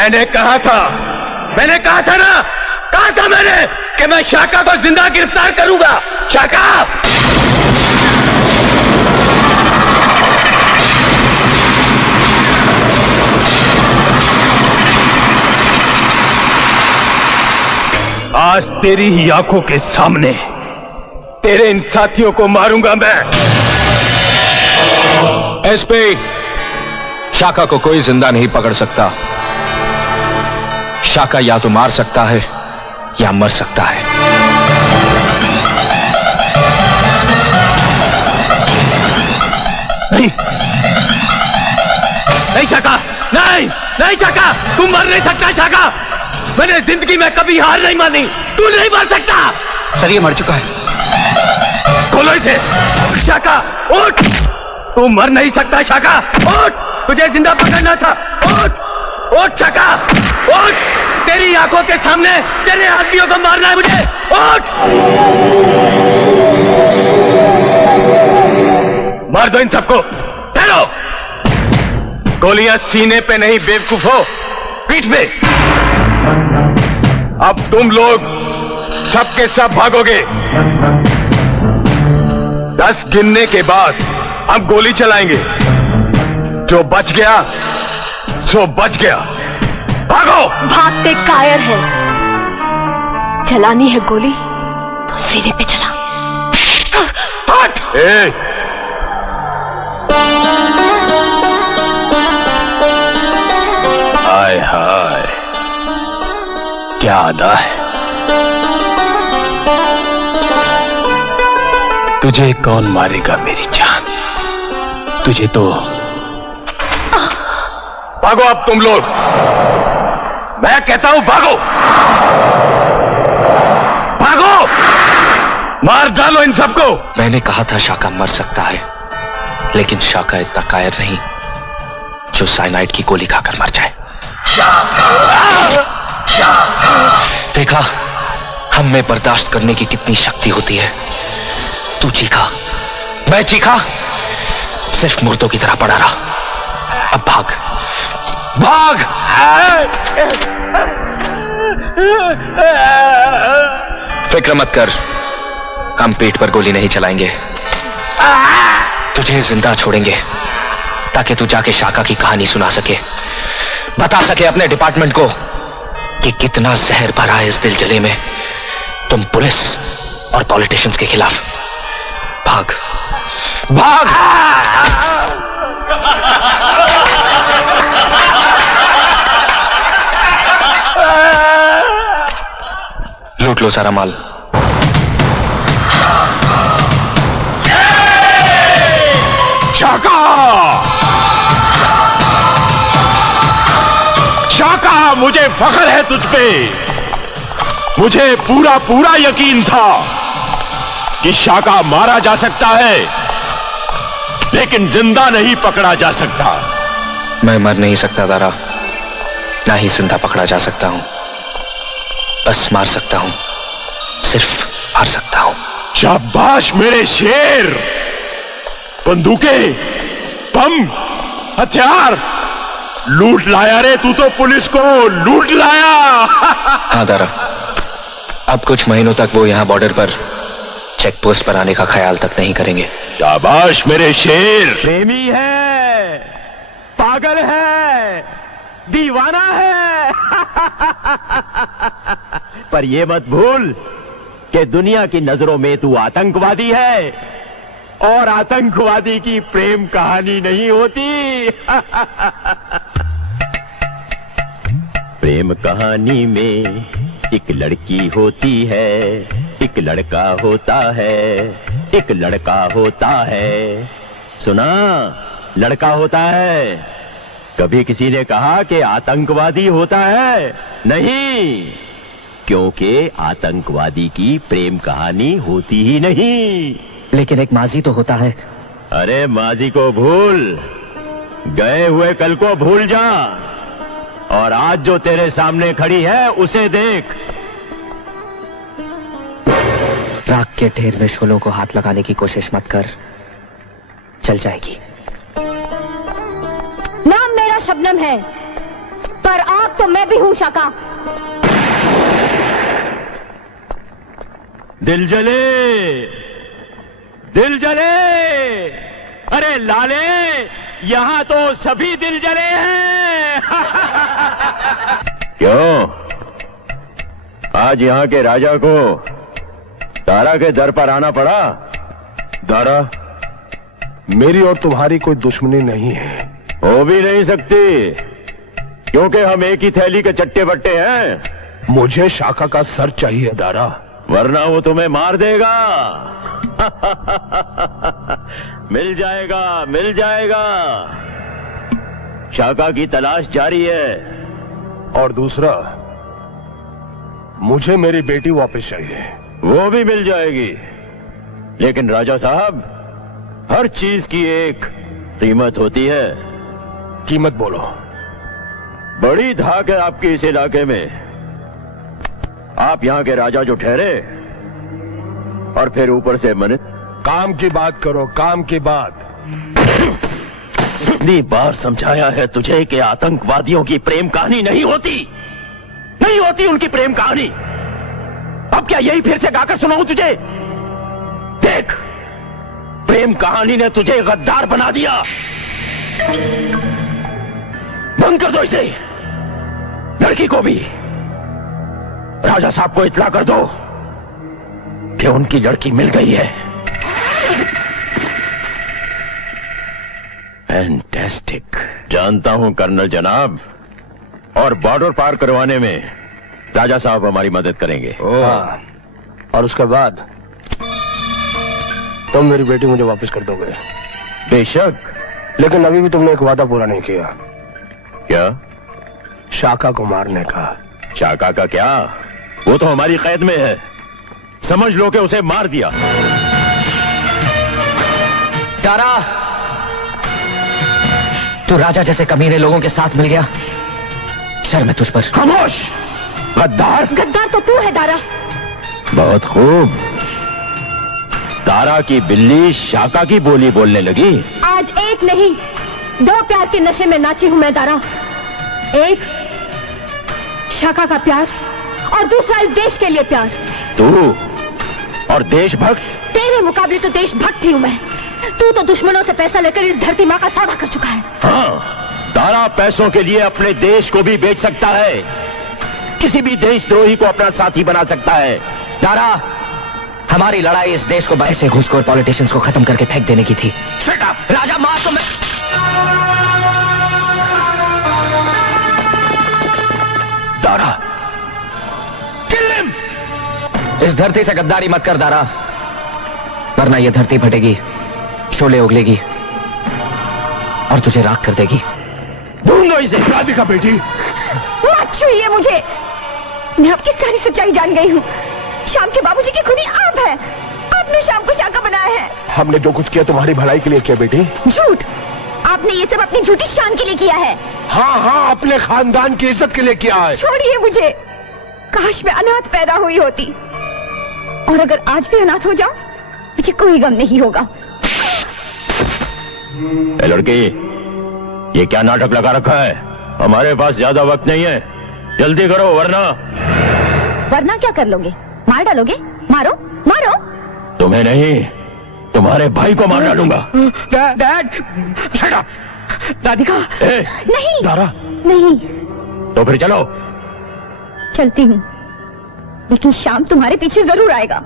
मैंने कहा था ना, कहा था मैंने कि मैं शाका को जिंदा गिरफ्तार करूंगा। शाका, आज तेरी ही आंखों के सामने तेरे इन साथियों को मारूंगा मैं। एसपी, शाका को कोई जिंदा नहीं पकड़ सकता। शाका या तो मार सकता है या मर सकता है। नहीं शाका, नहीं शाका, तुम मर नहीं सकता। शाका, मैंने जिंदगी में कभी हार नहीं मानी। तू नहीं मर सकता। सर, ये मर चुका है। खोलो इसे। शाका उठ, तू मर नहीं सकता। शाका उठ, तुझे जिंदा पकड़ना था। उठ शाका, उठ। तेरी आंखों के सामने तेरे आदमियों को मारना है मुझे। उठ, मार दो इन सबको। ठहरो, गोलियां सीने पे नहीं बेवकूफो, पीठ पे। अब तुम लोग सब के सब भागोगे। 10 गिनने के बाद हम गोली चलाएंगे। जो बच गया सो बच गया। भागो। भागते कायर है। चलानी है गोली तो सीने पे चला। हट। हाय हाय, क्या अदा है। तुझे कौन मारेगा मेरी जान, तुझे तो। भागो अब तुम लोग, मैं कहता हूं भागो, भागो, मार डालो इन सबको। मैंने कहा था शाका मर सकता है, लेकिन शाका इतना कायर नहीं जो साइनाइड की गोली खाकर मर जाए। देखा हम में बर्दाश्त करने की कितनी शक्ति होती है। तू चीखा, मैं चीखा, सिर्फ मुर्दों की तरह पड़ा रहा। अब भाग भाग। फिक्र मत कर, हम पीठ पर गोली नहीं चलाएंगे। तुझे जिंदा छोड़ेंगे ताकि तू जाके शाका की कहानी सुना सके, बता सके अपने डिपार्टमेंट को कि कितना जहर भरा है इस दिल जले में। तुम पुलिस और पॉलिटिशियंस के खिलाफ। भाग भाग। लूट लो सारा माल। शाका, शाका, मुझे फख्र है तुझ पे। मुझे पूरा पूरा यकीन था कि शाका मारा जा सकता है, लेकिन जिंदा नहीं पकड़ा जा सकता। मैं मर नहीं सकता दारा, ना ही जिंदा पकड़ा जा सकता हूं। बस मार सकता हूं, सिर्फ मार सकता हूं। शाबाश मेरे शेर। बंदूकें, बम, हथियार लूट लाया रे तू तो, पुलिस को लूट लाया। हाँ दारा, अब कुछ महीनों तक वो यहां बॉर्डर पर चेक पोस्ट पर आने का ख्याल तक नहीं करेंगे। शाबाश मेरे शेर। प्रेमी है, पागल है, दीवाना है। पर ये मत भूल कि दुनिया की नजरों में तू आतंकवादी है, और आतंकवादी की प्रेम कहानी नहीं होती। प्रेम कहानी में एक लड़की होती है, एक लड़का होता है, एक लड़का होता है। सुना, लड़का होता है। कभी किसी ने कहा कि आतंकवादी होता है? नहीं, क्योंकि आतंकवादी की प्रेम कहानी होती ही नहीं। लेकिन एक माजी तो होता है। अरे माजी को भूल, गए हुए कल को भूल जा, और आज जो तेरे सामने खड़ी है उसे देख। राख के ढेर में शोलों को हाथ लगाने की कोशिश मत कर, चल जाएगी। नाम मेरा शबनम है, पर आग तो मैं भी हूँ शाका। दिल जले, दिल जले, अरे लाले, यहां तो सभी दिल जले हैं। क्यों आज यहां के राजा को दारा के दर पर आना पड़ा? दारा, मेरी और तुम्हारी कोई दुश्मनी नहीं है। हो भी नहीं सकती, क्योंकि हम एक ही थैली के चट्टे बट्टे हैं। मुझे शाका का सर चाहिए दारा, वरना वो तुम्हें मार देगा। मिल जाएगा, मिल जाएगा। शाका की तलाश जारी है। और दूसरा, मुझे मेरी बेटी वापस चाहिए। वो भी मिल जाएगी, लेकिन राजा साहब, हर चीज की एक कीमत होती है। कीमत बोलो। बड़ी धाक है आपकी इस इलाके में। आप यहाँ के राजा जो ठहरे, और फिर ऊपर से मन। काम की बात करो, काम की बात। इतनी बार समझाया है तुझे कि आतंकवादियों की प्रेम कहानी नहीं होती, नहीं होती उनकी प्रेम कहानी। अब क्या यही फिर से गाकर सुनाऊं तुझे? देख, प्रेम कहानी ने तुझे गद्दार बना दिया। बंद कर दो इसे। लड़की को भी राजा साहब को इत्तला कर दो कि उनकी लड़की मिल गई है। फैंटास्टिक। जानता हूं कर्नल जनाब, और बॉर्डर पार करवाने में राजा साहब हमारी मदद करेंगे। हाँ, और उसके बाद तुम मेरी बेटी मुझे वापस कर दोगे। बेशक। लेकिन अभी भी तुमने एक वादा पूरा नहीं किया। क्या? शाका को मारने का। शाका का क्या? वो तो हमारी कैद में है। समझ लो कि उसे मार दिया। दारा, तू राजा जैसे कमीने लोगों के साथ मिल गया। शर्म है तुझ पर। खामोश गद्दार। गद्दार तो तू है दारा। बहुत खूब। दारा की बिल्ली शाका की बोली बोलने लगी। आज एक नहीं, दो प्यार के नशे में नाची हूं मैं दारा। एक शाका का प्यार, और दूसरा इस देश के लिए प्यार। तू और देशभक्त? तेरे मुकाबले तो देशभक्त ही हूं मैं। तू तो दुश्मनों से पैसा लेकर इस धरती माँ का सौदा कर चुका है। हाँ, दारा पैसों के लिए अपने देश को भी बेच सकता है। किसी भी देशद्रोही को अपना साथी बना सकता है। दारा, हमारी लड़ाई इस देश को ऐसे घुसखोर पॉलिटिशियंस को खत्म करके फेंक देने की थी। Shut up! राजा मार तो मैं। Dara, kill him! इस धरती से गद्दारी मत कर दारा, वरना यह धरती फटेगी, शोले उगलेगी और तुझे राख कर देगी। ढूंढो इसे। राधिका बेटी, मत छुइए मुझे। मैं आपकी सारी सच्चाई जान गई हूँ। शाम के बाबूजी की खुदी आप है। आपने शाम को शाका बनाया है। हमने जो कुछ किया तुम्हारी भलाई के लिए किया बेटी। झूठ। आपने ये सब अपनी झूठी शान के लिए किया है। हाँ हाँ, अपने खानदान की इज्जत के लिए किया है। छोड़िए मुझे। काश मैं अनाथ पैदा हुई होती, और अगर आज भी अनाथ हो जाऊं, मुझे कोई गम नहीं होगा। ए लड़की, ये क्या नाटक लगा रखा है? हमारे पास ज्यादा वक्त नहीं है, जल्दी करो वरना क्या कर लोगे? मार डालोगे? मारो मारो। तुम्हें नहीं, तुम्हारे भाई को मार डालूंगा। डैड, राधिका। नहीं दारा, नहीं, तो फिर चलो। चलती हूँ, लेकिन शाम तुम्हारे पीछे जरूर आएगा।